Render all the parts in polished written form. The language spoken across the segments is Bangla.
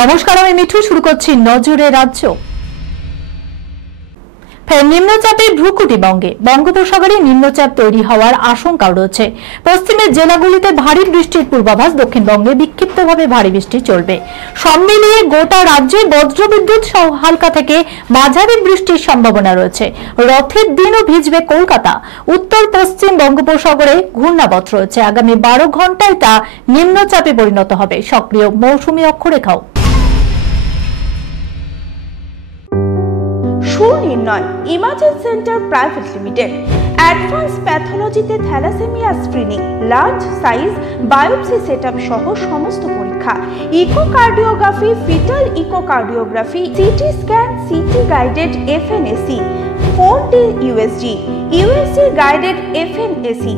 নমস্কার, আমি মিঠু। শুরু করছি নজরে রাজ্য। নিম্নচাপের ভ্রুকুটি বঙ্গোপসাগরে নিম্নচাপ তৈরি হওয়ার আশঙ্কা রয়েছে। পশ্চিমের জেলাগুলিতে ভারী বৃষ্টির পূর্বাভাস। দক্ষিণবঙ্গে বিক্ষিপ্তভাবে ভারী বৃষ্টি চলবে। সব মিলিয়ে গোটা রাজ্যে বজ্রবিদ্যুৎ সহ হালকা থেকে মাঝারি বৃষ্টির সম্ভাবনা রয়েছে। রথের দিনও ভিজবে কলকাতা। উত্তর পশ্চিম বঙ্গোপসাগরে ঘূর্ণাবর্ত রয়েছে। আগামী 12 ঘন্টায় তা নিম্নচাপে পরিণত হবে। সক্রিয় মৌসুমী অক্ষরেখাও। Sunirnoy imaging center private limited advance প্যাথোলজিতে thalassemia screening, large size biopsy setup সহ সমস্ত পরীক্ষা, echocardiography, fetal echocardiography, CT scan, CT guided FNAC, 4D USG guided FNAC,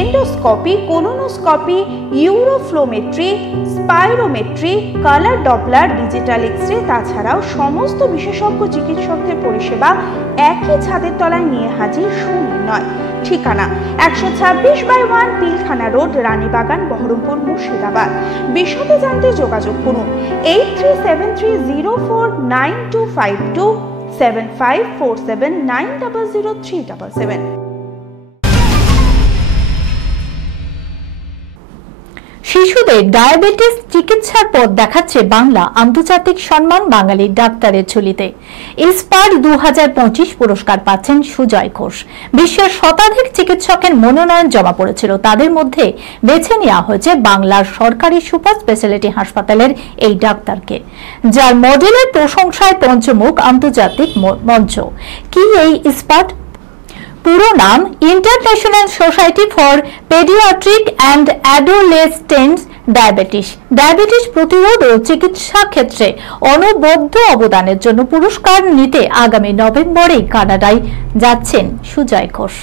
endoscopy, colonoscopy, uroflowmetry, spirometry, colour Doppler, digital x-ray, তাছাড়াও সমস্ত বিশেষজ্ঞ চিকিৎসকদের পরিষেবা একই ছাদের তলায় নিয়ে হাজির সুনির্ণয়। ঠিকানা 126/1 পিলখানা রোড, রানীবাগান, বহরমপুর, মুর্শিদাবাদ। বিশদে জানতে যোগাযোগ করুন 8373049252 7547900377। শিশুদের ডায়াবেটিস চিকিৎসার পথ দেখাচ্ছে বাংলা। আন্তর্জাতিক সম্মান বাঙালি ডাক্তারের ঝুলিতে। ইস্পার 2025 পুরস্কার পাচ্ছেন সুজয় ঘোষ। বিশ্বের শতাধিক চিকিৎসকের মনোনয়ন জমা পড়েছিল। তাদের মধ্যে বেছে নেওয়া হয়েছে বাংলার সরকারি সুপার স্পেশালিটি হাসপাতালের এই ডাক্তারকে, যার মডেলের প্রশংসায় পঞ্চমুখ আন্তর্জাতিক মঞ্চ। কি এই ইস্পার? পুরো নাম international society for paediatric and adolescent diabetes প্রতিরোধ ও চিকিৎসা ক্ষেত্রে অনবদ্য অবদানের জন্য পুরস্কার নিতে আগামী নভেম্বরে কানাডায় যাচ্ছেন সুজয় ঘোষ।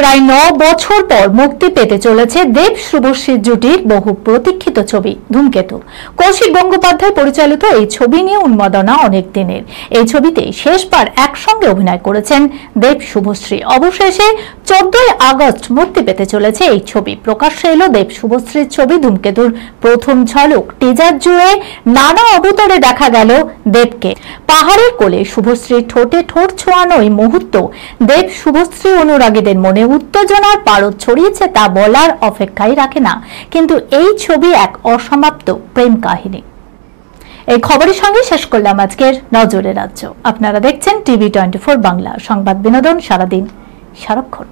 প্রায় 9 বছর পর মুক্তি পেতে চলেছে দেব শুভশ্রী জুটির বহু প্রতীক্ষিত ছবি ধূমকেতু। কৌশিক গঙ্গোপাধ্যায় পরিচালিত এই ছবি নিয়ে উন্মাদনা অনেক দিনের। এই ছবিতে শেষবার একসঙ্গে অভিনয় করেছেন দেব শুভশ্রী। অবশেষে 14 আগস্ট মুক্তি পেতে চলেছে এই ছবি। প্রকাশ্যে এলো দেব শুভশ্রীর ছবি ধূমকেতুর প্রথম ঝলক। টিজার জুড়ে নানা অবতারে দেখা গেল দেবকে। পাহাড়ের কোলে শুভশ্রীর ঠোঁটে ঠোঁট ছোঁয়ানো এই মুহূর্ত দেব শুভশ্রী অনুরাগীদের মনে উত্তেজনার পারদ ছড়িয়েছে, তা বলার অপেক্ষাই রাখে না। কিন্তু এই ছবি এক অসমাপ্ত প্রেম কাহিনী। এই খবরের সঙ্গে শেষ করলাম আজকের নজরে রাজ্য। আপনারা দেখছেন TV24 বাংলা, সংবাদ বিনোদন সারাদিন সারাক্ষণ।